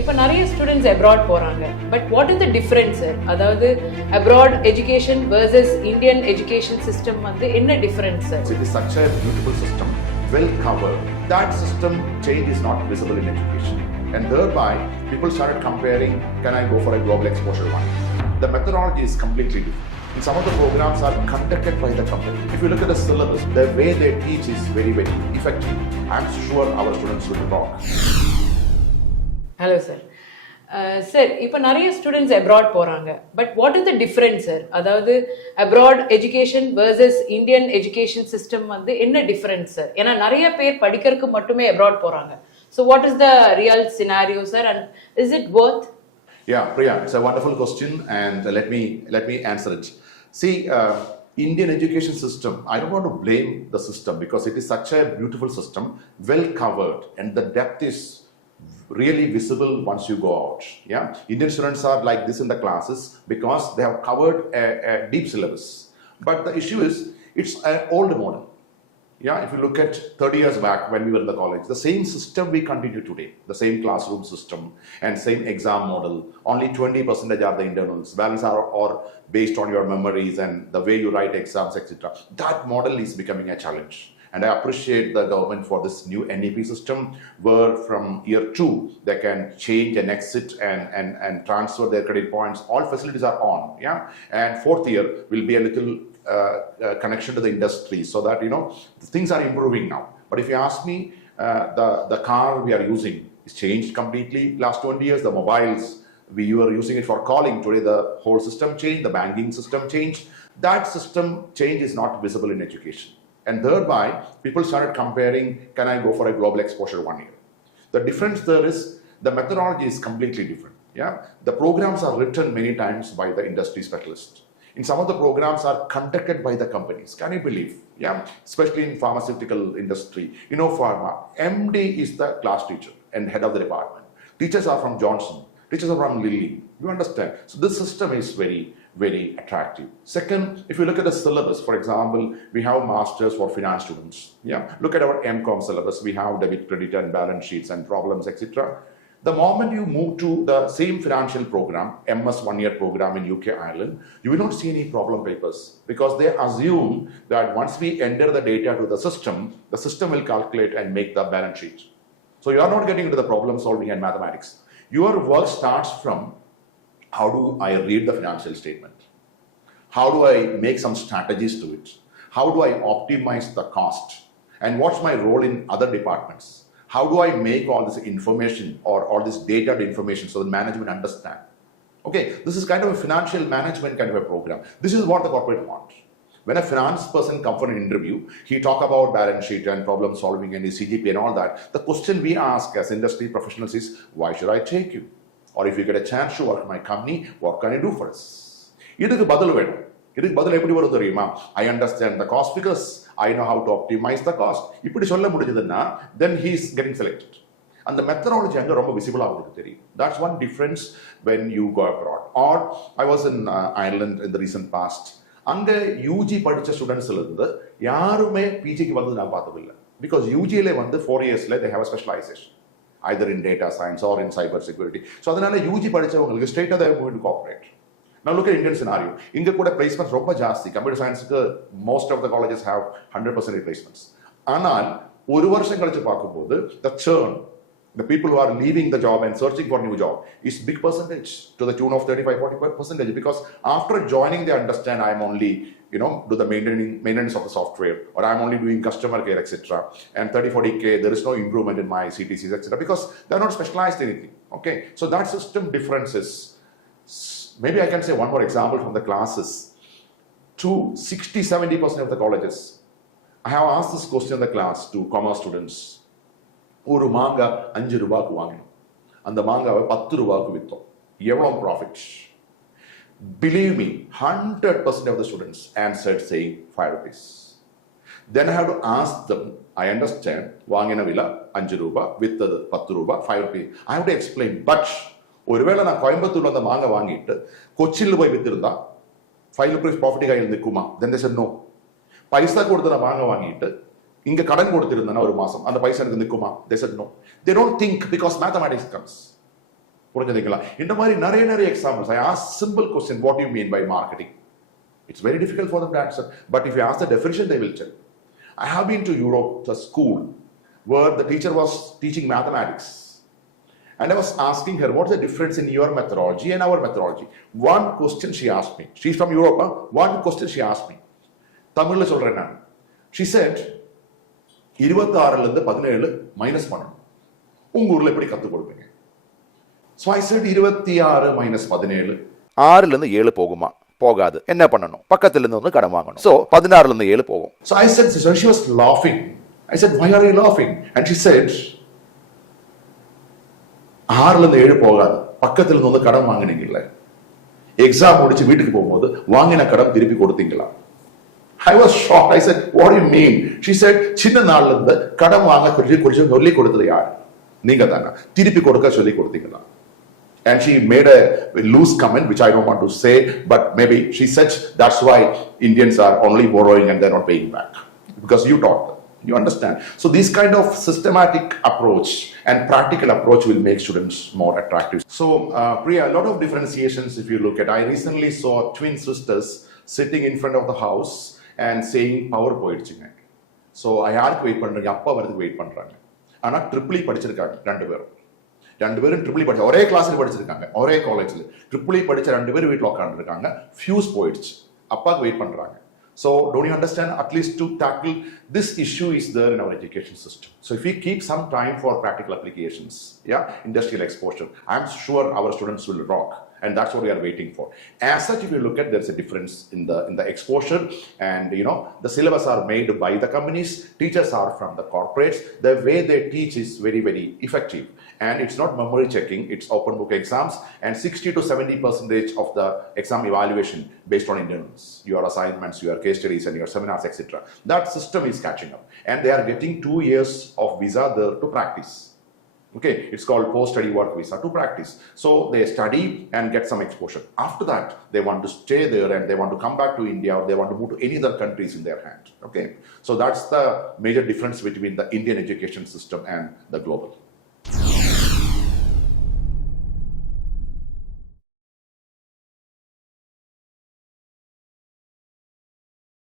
இப்போ நிறைய students abroad போறாங்க. But what is the difference sir? அதாவது abroad education versus Indian education system வந்து என்ன difference sir? It is such a beautiful system, well covered. That system change is not visible in education. And thereby, people started comparing, can I go for a global exposure one? The methodology is completely different. And some of the programs are conducted by the company. If you look at the syllabus, the way they teach is very, very effective. I'm sure our students will rock. Hello sir. Sir இப்போ நிறைய students abroad போகிறாங்க. But what is the difference sir? அதாவது abroad education versus Indian education system வந்து என்ன difference sir? ஏன்னா நிறைய பேர் படிக்கிறதுக்கு மட்டுமே அப்ராட் போகிறாங்க. So what is the real scenario sir, and is it Worth? Yeah, Priya, it's a wonderful question, and let me answer it. See, Indian education system, I don't want to blame the system because it is such a beautiful system, well covered, and the depth is really visible once you go out. Yeah, Indian students are like this in the classes because they have covered a deep syllabus. But the issue is, it's an old model. Yeah, if you look at 30 years back when we were in the college, the same system we continue today, the same classroom system and same exam model. Only 20% are the internals. Balance are based on your memories and the way you write exams, etc. That model is becoming a challenge. And I appreciate the government for this new NEP system, where from year 2 they can change and exit and transfer their credit points. All facilities are on. Yeah, and fourth year will be a little connection to the industry, so that things are improving now. But if you ask me, the car we are using is changed completely last 20 years. The mobiles we were using it for calling, today the whole system changed, the banking system changed. That system change is not visible in education, and thereby people started comparing, can I go for a global exposure one year? The difference there is the methodology is completely different. Yeah, the programs are written many times by the industry specialists. In some of the programs are conducted by the companies. Can you believe? Yeah, especially in pharmaceutical industry. Pharma. MD is the class teacher and head of the department. Teachers are from Johnson. Teachers are from Lilly. You understand? So this system is very, very attractive. Second, if you look at the syllabus, for example, we have masters for finance students. Yeah, look at our MCOM syllabus. We have debit, credit, and balance sheets and problems, etc. The moment you move to the same financial program, MS one-year program in UK, Ireland, you will not see any problem papers because they assume that once we enter the data to the system will calculate and make the balance sheet. So you are not getting into the problem solving and mathematics. Your work starts from, how do I read the financial statement? How do I make some strategies to it? How do I optimize the cost? And what's my role in other departments? How do I make all this information or all this data to information so the management understand? Okay, this is kind of a financial management kind of a program. This is what the corporate wants. When a finance person comes for an interview, he talk about balance sheet and problem solving and his CGP and all that. The question we ask as industry professionals is, why should I take you? Or if you get a chance to work in my company, what can you do for us? Idukku badal vedum. Idukku badal eppadi varum theriyuma? I understand the cost figures. I know how to optimize the cost. இப்படி சொல்ல முடிஞ்சதுன்னா then he is getting selected. And the methodology அங்க ரொம்ப visible ஆகுது தெரியும். That's one difference when you go abroad. Or I was in Ireland in the recent past. அங்க UG படிச்ச ஸ்டூடெண்ட்ஸ்ல இருந்து யாருமே பிஜிக்கு வந்தது நான் பார்த்ததில்லை. Because UGல வந்து 4 yearsல they have a specialization either in data science or in cyber security. So அதனால UG படிச்சவங்களுக்கு straight they are going to corporate. Now look at Indian scenario. Inga kuda placements romba jaasti. Computer science most of the colleges have 100% replacements. Anal oru varsham kalichu paakumbodhu the churn, the people who are leaving the job and searching for new job is big percentage, to the tune of 35-40%, because after joining they understand I am only do the maintenance of the software, or I am only doing customer care, etc. And 30-40K, there is no improvement in my CTCs, etc. because they are not specialized in anything. Okay, so that system differences. Maybe I can say one more example from the classes. To 60-70% of the colleges, I have asked this question in the class to commerce students. ஒரு மாங்கா 5 ரூபாய்க்கு வாங்கினோம், அந்த மாங்காவை 10 ரூபாய்க்கு விற்றோம், எவ்வளவு profit? Believe me, 100% of the students answered saying 5 rupees. Then I have to ask them, I understand, வாங்கின விலை 5 ரூபாய், வித்தது 10 ரூபாய், 5 rupees. I have to explain, but ஒருவேளை நான் கோயம்புத்தூர்ல அந்த மாங்கா வாங்கிட்டு கொச்சியில் போய் வித்திருந்தா 5 rupees ப்ராஃபிட் கையில் நிற்குமா? Then they said no. பைசா கொடுத்து நான் மாங்கா வாங்கிட்டு இங்க கடன் கொடுத்திருந்தேன்னா ஒரு மாசம் அந்த பைசா எனக்கு நிற்குமா? They said no. They don't think because mathematics comes. புரிஞ்சுதுங்களா? இந்த மாதிரி நிறைய examples. I ask simple question, what do you mean by marketing? It's very difficult for them to answer, but if you ask the definition, they will tell. I have been to Europe, to a school where the teacher was teaching mathematics, and I was asking her, what's the difference in your methodology and our methodology? One question she asked me. She's from Europe. One question she asked me. தமிழ்ல சொல்றேன் நான். She said, 26ல இருந்து 17 minus பண்ணணும். உங்க ஊர்ல எப்படி கத்து கொடுப்பீங்க? So I said 26 minus 17 6ல இருந்து 7 போகுமா? போகாது. என்ன பண்ணணும்? பக்கத்துல இருந்து வந்து கடன் வாங்கணும். So 16ல இருந்து 7 போகும். So I said, so she was laughing. I said, why are you laughing? And she said, 6ல இருந்து 7 போகாது. பக்கத்துல இருந்து வந்து கடன் வாங்குனீங்கல்ல. எக்ஸாம் முடிச்சு வீட்டுக்கு போகும்போது வாங்கின கடன் திருப்பி கொடுத்தீங்களா? I was shocked. I said, what do you mean? She said, சின்ன நாள்ல இருந்து கடன் வாங்க கொஞ்சம் சொல்லி கொடுத்தது யார்? நீங்க தாங்க. திருப்பி கொடுக்க சொல்லி கொடுத்தீங்களா? And she made a loose comment, which I don't want to say, but maybe she said that's why Indians are only borrowing and they're not paying back. Because you taught them. You understand? So this kind of systematic approach and practical approach will make students more attractive. So, Priya, a lot of differentiations if you look at. I recently saw twin sisters sitting in front of the house and saying power போயிடுச்சுங்க. So, யாருக்கு wait பண்றீங்க? அப்பா வரதுக்கு wait பண்றாங்க. ஆனா triple படிச்சிருக்காங்க ரெண்டு பேரும் ட்ரிபிள் படிச்சு ஒரே கிளாஸ்ல படிச்சிருக்காங்க, ஒரே காலேஜ்ல ட்ரிபிள் படிச்ச ரெண்டு பேரும் வீட்டில் உட்காந்துருக்காங்க. ஃபியூஸ் போயிடுச்சு, அப்பாவுக்கு வெயிட் பண்றாங்க. So don't you understand? At least to tackle this issue is there in our education system. So if we keep some time for practical applications, industrial exposure, I'm sure our students will rock. And that's what we are waiting for. As such, if you look at, there's a difference in the exposure, and the syllabus are made by the companies, teachers are from the corporates. The way they teach is very effective, and it's not memory checking, it's open book exams, and 60 to 70% of the exam evaluation based on internals, your assignments, your case studies, and your seminars, etc. That system is catching up, and they are getting 2 years of visa there to practice. Okay, it's called post-study work visa to practice. So they study and get some exposure. After that, they want to stay there and they want to come back to India, or they want to move to any other countries in their hand. Okay, so that's the major difference between the Indian education system and the global.